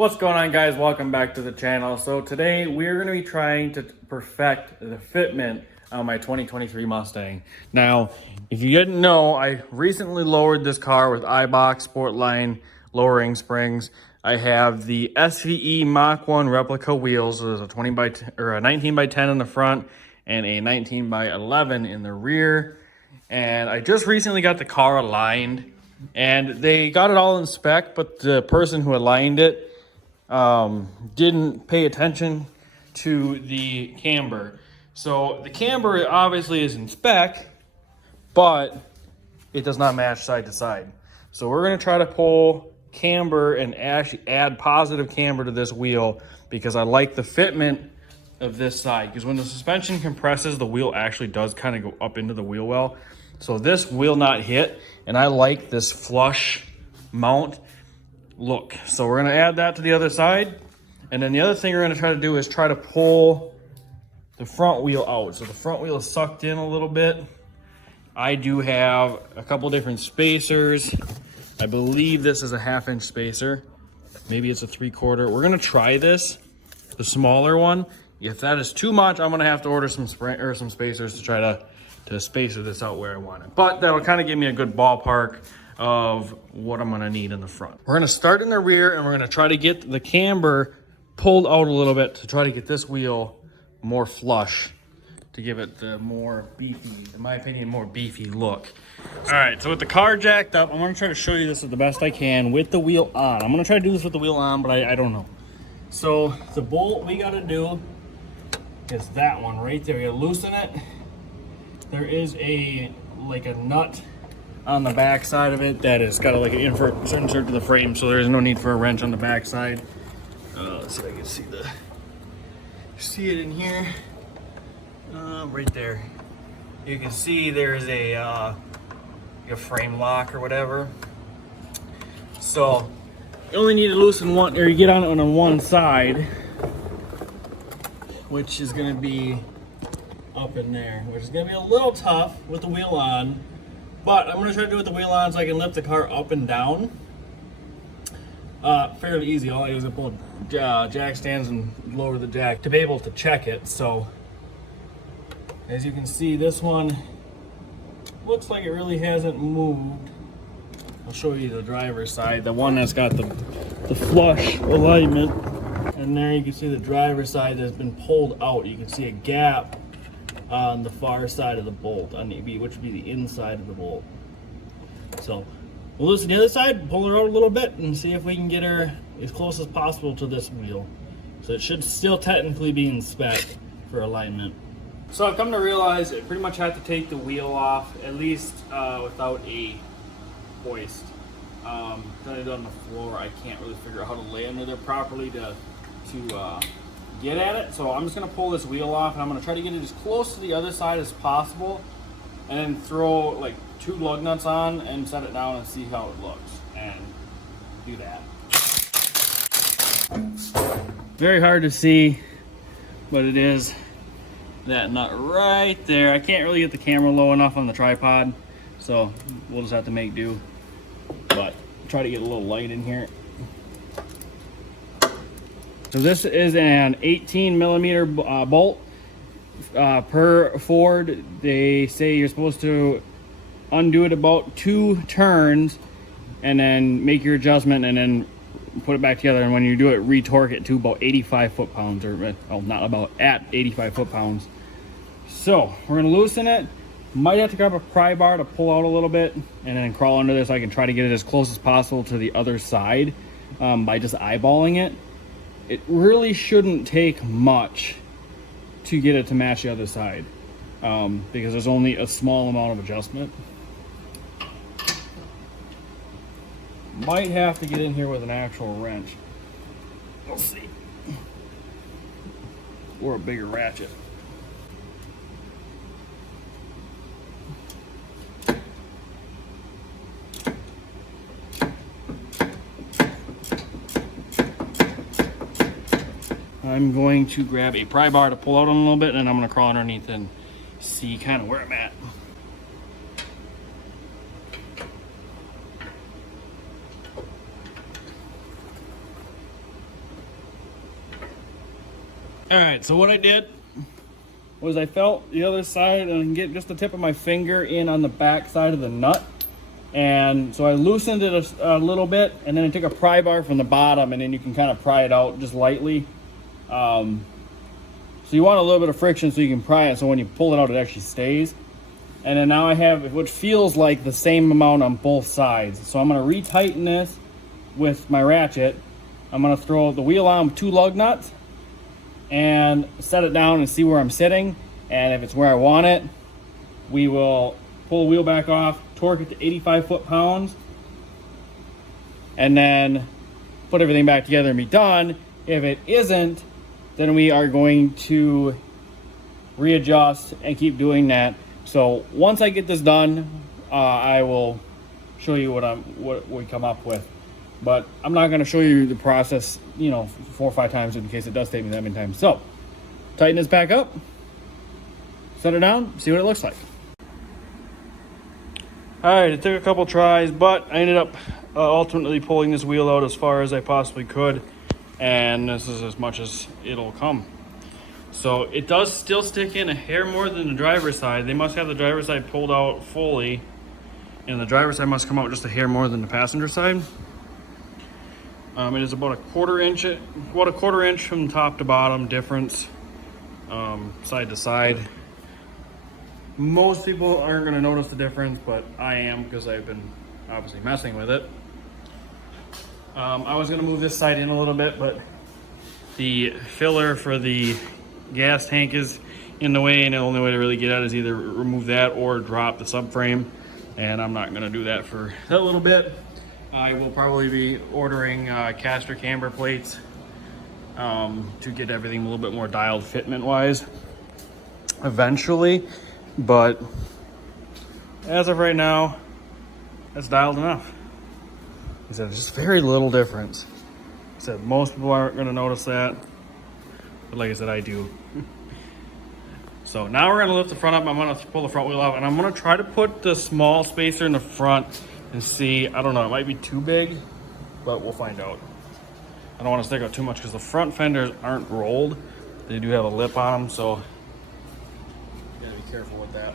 What's going on, guys? Welcome back to the channel. So today we're going to be trying to perfect the fitment on my 2023 Mustang. Now, if you didn't know, I recently lowered this car with iBox Sportline lowering springs. I have the SVE Mach 1 replica wheels. There's a 20 by or a 19 by 10 in the front and a 19 by 11 in the rear. And I just recently got the car aligned, and they got it all in spec, but the person who aligned it didn't pay attention to the camber. So the camber obviously is in spec, but it does not match side to side. So we're going to try to pull camber and actually add positive camber to this wheel, because I like the fitment of this side, because when the suspension compresses, the wheel actually does kind of go up into the wheel well. So this will not hit, and I like this flush mount look. So we're going to add that to the other side. And then the other thing we're going to try to do is try to pull the front wheel out. So the front wheel is sucked in a little bit. I do have a couple different spacers. I believe this is a 1/2 inch spacer. Maybe it's a 3/4. We're going to try this, the smaller one. If that is too much, I'm going to have to order some spacers to try to spacer this out where I want it. But that'll kind of give me a good ballpark of what I'm going to need in the front. We're going to start in the rear, and we're going to try to get the camber pulled out a little bit to try to get this wheel more flush, to give it the more beefy, in my opinion, more beefy look. All right, so with the car jacked up, I'm going to try to show you this as the best I can with the wheel on. I'm going to try to do this with the wheel on, but I don't know. So the bolt we got to do is that one right there. You loosen it. There is like a nut on the back side of it that has got like an insert to the frame, so there is no need for a wrench on the back side. Let's see if I can see it in here. Right there. You can see there's a frame lock or whatever. So you only need to loosen one, or you get on it on one side, which is going to be up in there, which is going to be a little tough with the wheel on. But I'm going to try to do it with the wheel on so I can lift the car up and down. Fairly easy. All I do is pull jack stands and lower the jack to be able to check it. So as you can see, this one looks like it really hasn't moved. I'll show you the driver's side, the one that's got the flush alignment. And there you can see the driver's side that's been pulled out. You can see a gap on the far side of the bolt, which would be the inside of the bolt. So we'll loosen the other side, pull her out a little bit, and see if we can get her as close as possible to this wheel. So it should still technically be in spec for alignment. So I've come to realize I pretty much have to take the wheel off, at least without a hoist. Done it on the floor, I can't really figure out how to lay under there properly to get at it. So I'm just going to pull this wheel off, and I'm going to try to get it as close to the other side as possible, and then throw like 2 lug nuts on and set it down and see how it looks, and do that. Very hard to see, but it is that nut right there. I can't really get the camera low enough on the tripod, so we'll just have to make do, but try to get a little light in here. So this is an 18 millimeter bolt. Per Ford, they say you're supposed to undo it about 2 turns and then make your adjustment and then put it back together. And when you do it, retorque it to about 85 foot-pounds, or well, not about, at 85 foot-pounds. So we're gonna loosen it. Might have to grab a pry bar to pull out a little bit and then crawl under this so I can try to get it as close as possible to the other side by just eyeballing it. It really shouldn't take much to get it to match the other side, because there's only a small amount of adjustment. Might have to get in here with an actual wrench. We'll see. Or a bigger ratchet. I'm going to grab a pry bar to pull out a little bit, and I'm going to crawl underneath and see kind of where I'm at. All right, so what I did was I felt the other side and get just the tip of my finger in on the back side of the nut. And so I loosened it a little bit, and then I took a pry bar from the bottom, and then you can kind of pry it out just lightly. So you want a little bit of friction so you can pry it, so when you pull it out, it actually stays. And then now I have what feels like the same amount on both sides. So I'm gonna retighten this with my ratchet. I'm gonna throw the wheel on with 2 lug nuts and set it down and see where I'm sitting. And if it's where I want it, we will pull the wheel back off, torque it to 85 foot-pounds, and then put everything back together and be done. If it isn't, then we are going to readjust and keep doing that. So once I get this done, I will show you what we come up with. But I'm not going to show you the process, 4 or 5 times in case it does take me that many times. So tighten this back up, set it down, see what it looks like. All right, it took a couple tries, but I ended up ultimately pulling this wheel out as far as I possibly could, and this is as much as it'll come. So it does still stick in a hair more than the driver's side. They must have the driver's side pulled out fully, and the driver's side must come out just a hair more than the passenger side. It is about a quarter inch from top to bottom difference, side to side. Most people aren't going to notice the difference, but I am, because I've been obviously messing with it. I was going to move this side in a little bit, but the filler for the gas tank is in the way, and the only way to really get at it is either remove that or drop the subframe, and I'm not going to do that for a little bit. I will probably be ordering caster camber plates to get everything a little bit more dialed fitment wise eventually. But as of right now, it's dialed enough. He said, it's just very little difference. He said, most people aren't going to notice that. But like I said, I do. So now we're going to lift the front up. I'm going to pull the front wheel off. And I'm going to try to put the small spacer in the front and see. I don't know. It might be too big, but we'll find out. I don't want to stick out too much because the front fenders aren't rolled. They do have a lip on them, so careful with that.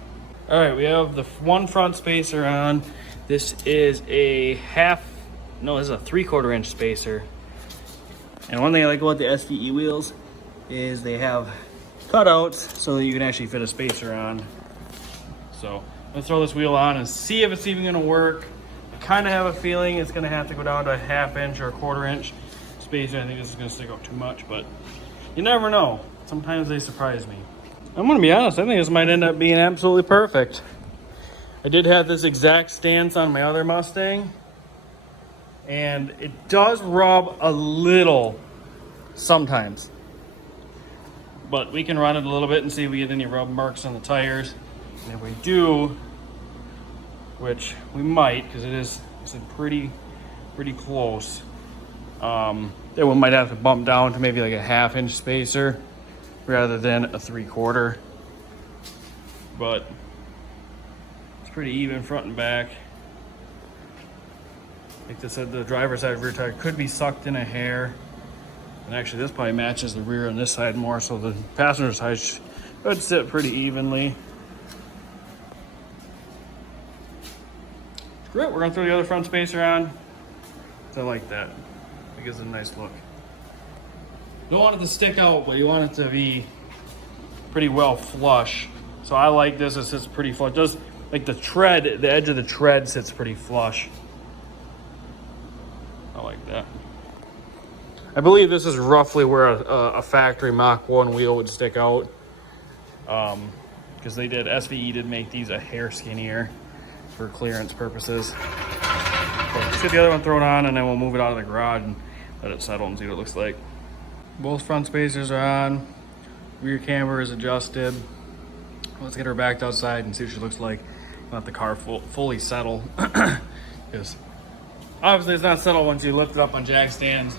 All right, we have the one front spacer on. This is a 3/4 inch spacer. And one thing I like about the SVE wheels is they have cutouts so that you can actually fit a spacer on. So let's throw this wheel on and see if it's even going to work. I kind of have a feeling it's going to have to go down to a 1/2 inch or a 1/4 inch spacer. I think this is going to stick out too much, but you never know. Sometimes they surprise me. I'm going to be honest, I think this might end up being absolutely perfect. I did have this exact stance on my other Mustang, and it does rub a little sometimes. But we can run it a little bit and see if we get any rub marks on the tires. And if we do, which we might, because it's pretty close, then we might have to bump down to maybe like a 1/2 inch spacer rather than a 3/4. But it's pretty even front and back. Like I said, the driver's side rear tire could be sucked in a hair. And actually this probably matches the rear on this side more, so the passenger side should sit pretty evenly. Great, we're gonna throw the other front spacer on. I like that. It gives it a nice look. Don't want it to stick out, but you want it to be pretty well flush. So I like this, it sits pretty flush. Just like the edge of the tread sits pretty flush. I like that. I believe this is roughly where a factory Mach 1 wheel would stick out. Because SVE did make these a hair skinnier for clearance purposes. So let's get the other one thrown on, and then we'll move it out of the garage and let it settle and see what it looks like. Both front spacers are on. Rear camber is adjusted. Let's get her backed outside and see what she looks like. Let the car fully settle. Because obviously it's not settled once you lift it up on jack stands.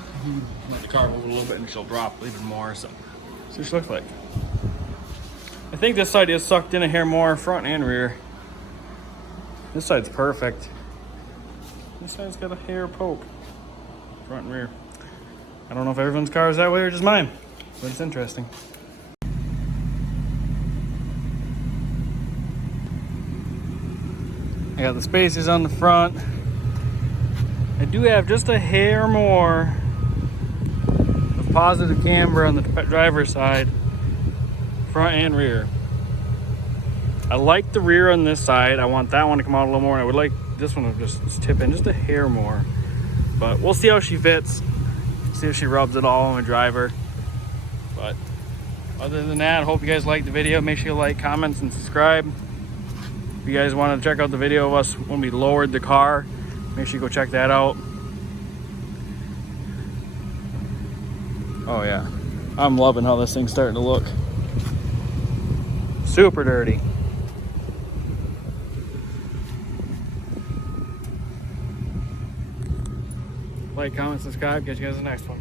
Let the car move a little bit and she'll drop even more. So see what she looks like. I think this side is sucked in a hair more, front and rear. This side's perfect. This side's got a hair poke, front and rear. I don't know if everyone's car is that way or just mine, but it's interesting. I got the spaces on the front. I do have just a hair more of positive camber on the driver's side, front and rear. I like the rear on this side. I want that one to come out a little more. And I would like this one to just tip in just a hair more. But we'll see how she fits. See if she rubs it all on the driver. But other than that, I hope you guys liked the video. Make sure you like, comments, and subscribe. If you guys want to check out the video of us when we lowered the car, make sure you go check that out. Oh yeah, I'm loving how this thing's starting to look. Super dirty. Like, comment, subscribe. Catch you guys in the next one.